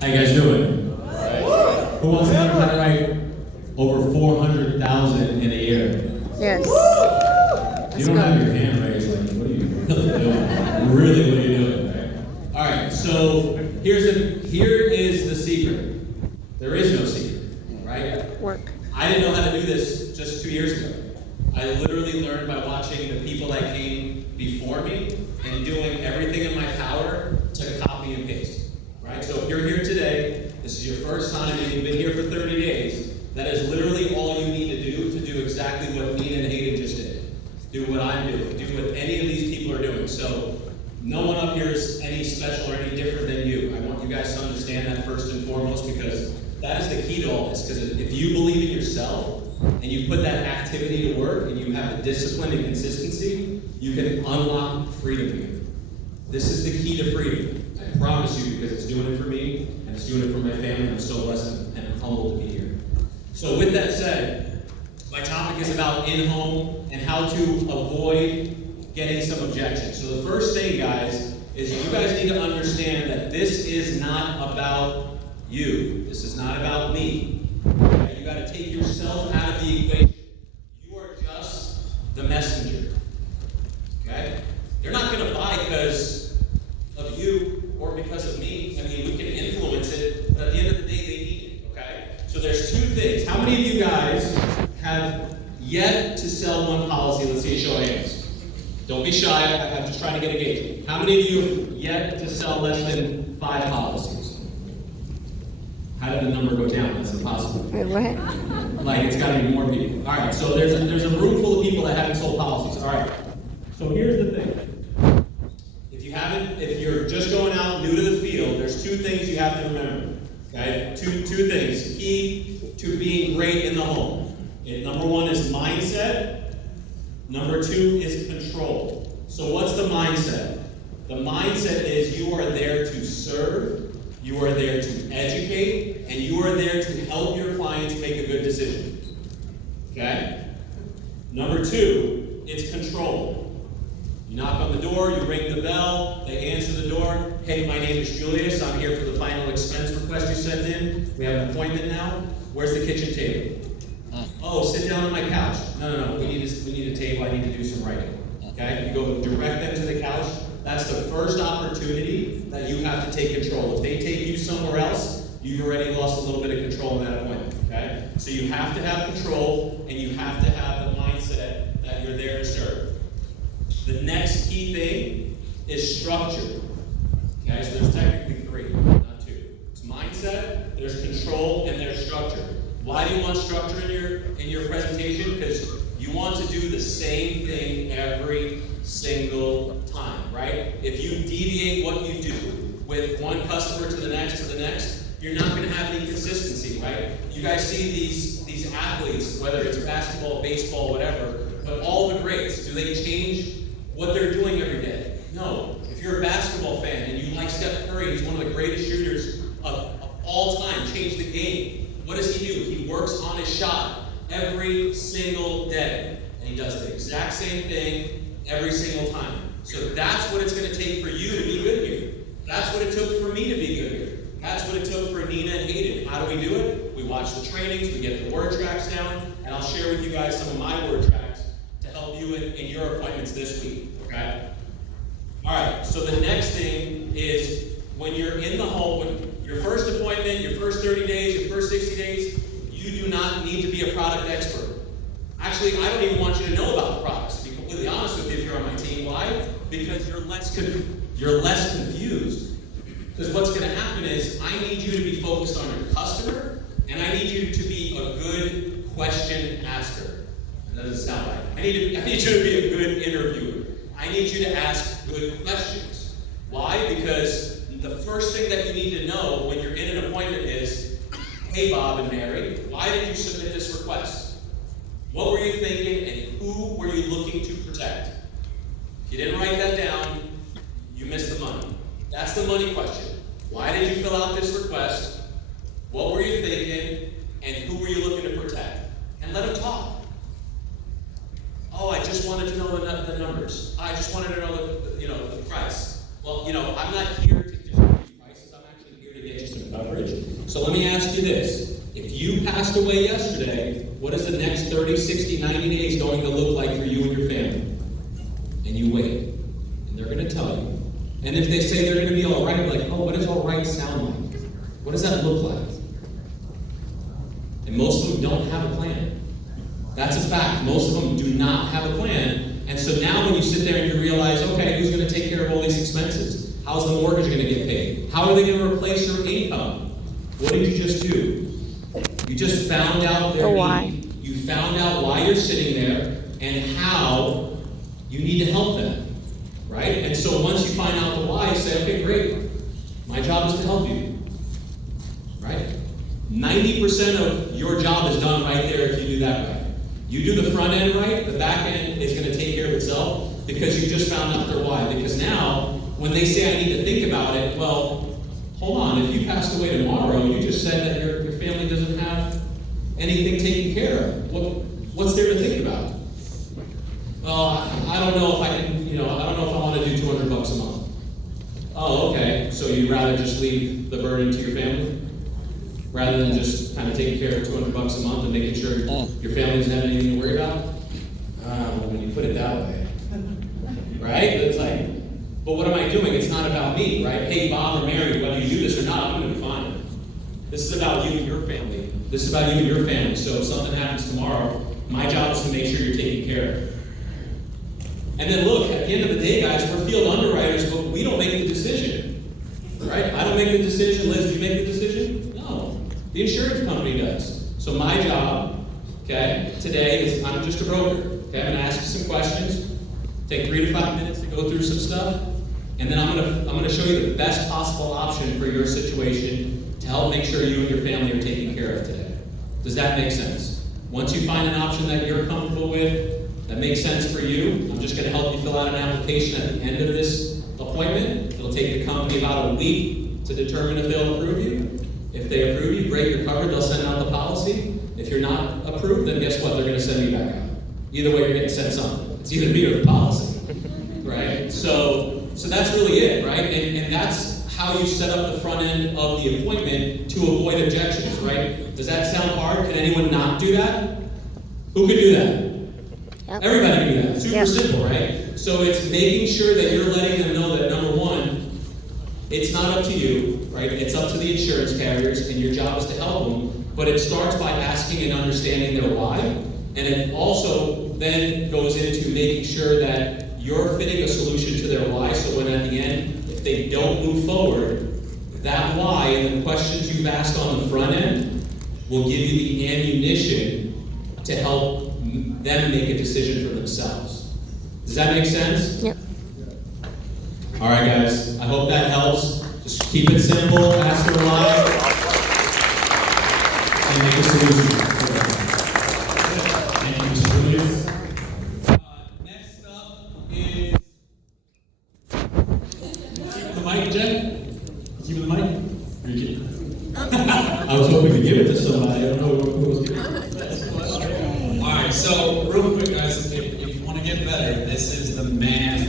How you guys doing? Who wants to learn how to write over 400,000 in a year? Yes. You don't have your hand raised, like, what are you really doing? Really, what are you doing, right? All right, so here is the secret. There is no secret, right? Work. I didn't know how to do this just 2 years ago. I literally learned by watching the people that came before me and doing everything in my power to copy and paste, right? So if you're here today, this is your first time and you've been here for 30 days, that is literally all you need to do exactly what Nina and Hayden just did. Do what I'm doing, do what any of these people are doing. So no one up here is any special or any different than you. I want you guys to understand that first and foremost, because that is the key to all this. Because if you believe in yourself and you put that activity to work and you have the discipline and consistency, you can unlock freedom here. This is the key to freedom. I promise you, because it's doing it for me and it's doing it for my family. I'm so blessed and humbled to be here. So with that said, my topic is about in-home and how to avoid getting some objections. So the first thing, guys, is you guys need to understand that this is not about you. This is not about me. Okay? You got to take yourself out of the equation. You are just the messenger. Okay? They're not going to buy because of you or because of me. I mean, we can influence it, but at the end of the day, they need it. Okay? So there's two things. How many of you guys have yet to sell one policy? Let's see a show of hands. Don't be shy. I'm just trying to get a gauge. How many of you have yet to sell less than 5 policies? How did the number go down? That's impossible. Wait, what? Like, it's got to be more people. All right, so there's a room full of people that haven't sold policies. All right. So here's the thing. If you're just going out new to the field, there's 2 things you have to remember. Okay? Two things. Key to being great in the home. Okay, number 1 is mindset. Number 2 is control. So what's the mindset? The mindset is you are there to serve, you are there to educate, and you are there to help your clients make a good decision. Okay? Number 2, it's control. You knock on the door, you ring the bell, they answer the door. Hey, my name is Julius. I'm here for the final expense request you sent in. We have an appointment now. Where's the kitchen table? Oh, sit down on my couch. No. We need a table. I need to do some writing. Okay? You go direct them to the couch. That's the first opportunity that you have to take control. If they take you somewhere else, you've already lost a little bit of control in that appointment. Okay? So you have to have control, and you have to have the mindset that you're there to serve. The next key thing is structure. Okay? So there's technically 3, not 2. It's mindset, there's control, and there's structure. Why do you want structure in your presentation? Because you want to do the same thing every single time, right? If you deviate what you do with one customer to the next, you're not going to have any consistency, right? You guys see these athletes, whether it's basketball, baseball, whatever, but all the greats, do they change what they're doing every day? No. If you're a basketball fan and you like Steph Curry, he's one of the greatest shooters of all time, change the game. What does he do? He works on his shot every single day. And he does the exact same thing every single time. So that's what it's going to take for you to be good here. That's what it took for me to be good here. That's what it took for Nina and Hayden. How do we do it? We watch the trainings, we get the word tracks down, and I'll share with you guys some of my word tracks to help you in your appointments this week. Okay? All right, so the next thing is when you're in the home, your first appointment, your first 30 days, your first 60 days, you do not need to be a product expert. Actually, I don't even want you to know about the products, to be completely honest with you, if you're on my team. Why? Because you're less confused. Because what's going to happen is I need you to be focused on your customer, and I need you to be a good question asker. That doesn't sound right. I need you to be a good interviewer. I need you to ask good questions. Why? Because the first thing that you need to know when you're in an appointment is, hey, Bob and Mary, why did you submit this request? What were you thinking, and who were you looking to protect? If you didn't write that down, you missed the money. That's the money question. Why did you fill out this request? What were you thinking, and who were you looking to protect? And let them talk. Oh, I just wanted to know the numbers. I just wanted to know the price. Well, I'm not here to just give you prices. I'm actually here to get you some coverage. let me ask you this. If you passed away yesterday, what is the next 30, 60, 90 days going to look like for you and your family? And you wait. And they're going to tell you. And if they say they're going to be all right, like, oh, what does all right sound like? What does that look like? And most of them don't have a plan. That's a fact. Most of them do not have a plan. And so now when you sit there and you realize, okay, who's going to take care of all these expenses? How's the mortgage going to get paid? How are they going to replace your income? What did you just do? You just found out their need. You found out why you're sitting there and how you need to help them. Right? And so once you find out the why, you say, okay, great. My job is to help you. Right? 90% of your job is done right there if you do that right. You do the front end right, the back end is going to take care of itself because you just found out their why. Because now, when they say I need to think about it, well, hold on, if you passed away tomorrow, you just said that your family doesn't have anything taken care of. What's there to think about? I don't know if I can, I don't know if I want to do $200 a month. Oh, okay, so you'd rather just leave the burden to your family? Rather than just kind of taking care of $200 a month and making sure your family doesn't have anything to worry about? When you put it that way. Right? It's like, but what am I doing? It's not about me, right? Hey, Bob or Mary, whether you do this or not, I'm going to be fine. This is about you and your family. This is about you and your family. So if something happens tomorrow, my job is to make sure you're taken care of. And then look, at the end of the day, guys, we're field underwriters, but we don't make the decision. Right? I don't make the decision. Liz, do you make the decision? No. The insurance company does. So my job, okay, today is I'm just a broker. Okay, I'm going to ask you some questions, take 3 to 5 minutes to go through some stuff, and then I'm going to show you the best possible option for your situation to help make sure you and your family are taken care of today. Does that make sense? Once you find an option that you're comfortable with, that makes sense for you, I'm just going to help you fill out an application at the end of this appointment. It'll take the company about a week to determine if they'll approve you. If they approve you, great, you're covered, they'll send out the policy. If you're not approved, then guess what? They're going to send you back out. Either way, you're getting sent something. It's either me or the policy, right? So that's really it, right? And that's how you set up the front end of the appointment to avoid objections, right? Does that sound hard? Can anyone not do that? Who can do that? Yep. Everybody can do that. Super simple, right? So it's making sure that you're letting them know that, number one, it's not up to you, right? It's up to the insurance carriers, and your job is to help them. But it starts by asking and understanding their why. And it also then goes into making sure that you're fitting a solution to their why, so when at the end, if they don't move forward, that why and the questions you've asked on the front end will give you the ammunition to help them make a decision for themselves. Does that make sense? Yep. All right, guys. I hope that helps. Just keep it simple, ask their why, and make a solution. Thank you, Mr. Julius. Next up is... Keep the mic, Jen. Keep the mic. Or you keep... I was hoping to give it to somebody. I don't know who was giving it. All right, so real quick, guys, if you want to get better, this is the man